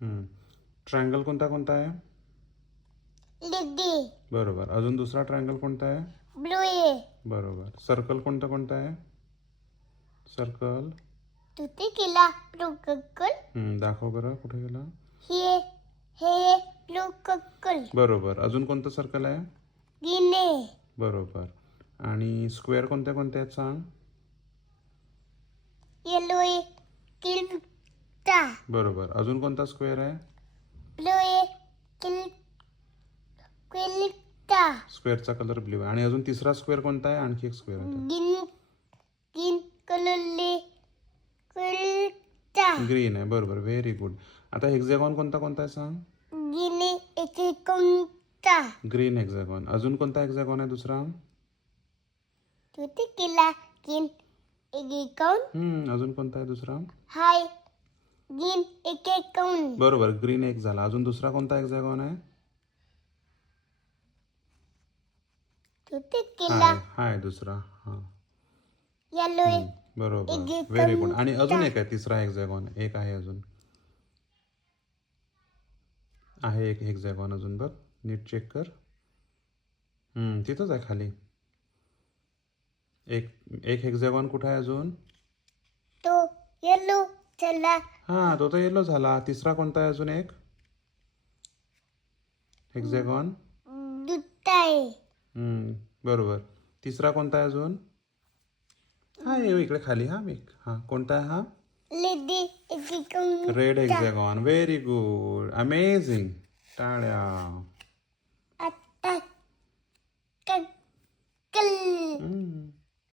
Triangle कोणता कोणता आहे? लिडी बरोबर. अजून दुसरा ट्रायंगल कोणता आहे? ब्लू आहे. बरोबर. सर्कल कोणता कोणता आहे? सर्कल तुझे केला ब्लू ककल दाखव बरं, कुठे गेला? हे हे ब्लू ककल बरोबर. अजून कोणतं सर्कल आहे? गिने बरोबर. आणि स्क्वेअर कोणत्या कोणत्या आहेत सांग? येलो आहे किल्टा बरोबर. अजून कोणता स्क्वेअर आहे? ब्लू आहे किल्टा स्क्वेअरचा कलर ब्ल्यू आहे. आणि अजून तिसरा स्क्वेअर कोणता आहे? आणखी एक स्क्वेअर आहे. गिन गिन कलरले किल्टा ग्रीन आहे. बरोबर. Very good. आता हेक्झॅगॉन कोणता कोणता आहे सांग? गिने एके कोणता ग्रीन हेक्झॅगॉन. अजून कोणता हेक्झॅगॉन आहे दुसरा? तुझे केला गिन एके कोण अजून कोणता आहे दुसरा? हाय गिन एके कोण बरोबर. ग्रीन एक झाला. अजून दुसरा कोणता हेक्झॅगॉन आहे? तुझे केला हाय हाय दुसरा. हां येलो आहे बरोबर. एक व्हेरी गुड. आणि अजून एक आहे तिसरा हेक्झॅगॉन. एक आहे अजून. आहे एक हेक्झॅगॉन अजून बघ. नीट चेक कर. तिथंच आहे खाली. एक एक हेक्झॅगॉन कुठं आहे अजून? तो येलो चला हां, तो तर येलो झाला. तिसरा कोणता आहे अजून एक हेक्झॅगॉन? दुताय बरोबर. तिसरा कोणता आहे अजून? हा ये इकडे खाली. हा कोणता आहे हा? लेडी एके कोण red hexagon. Very good. Amazing. टाळ्या.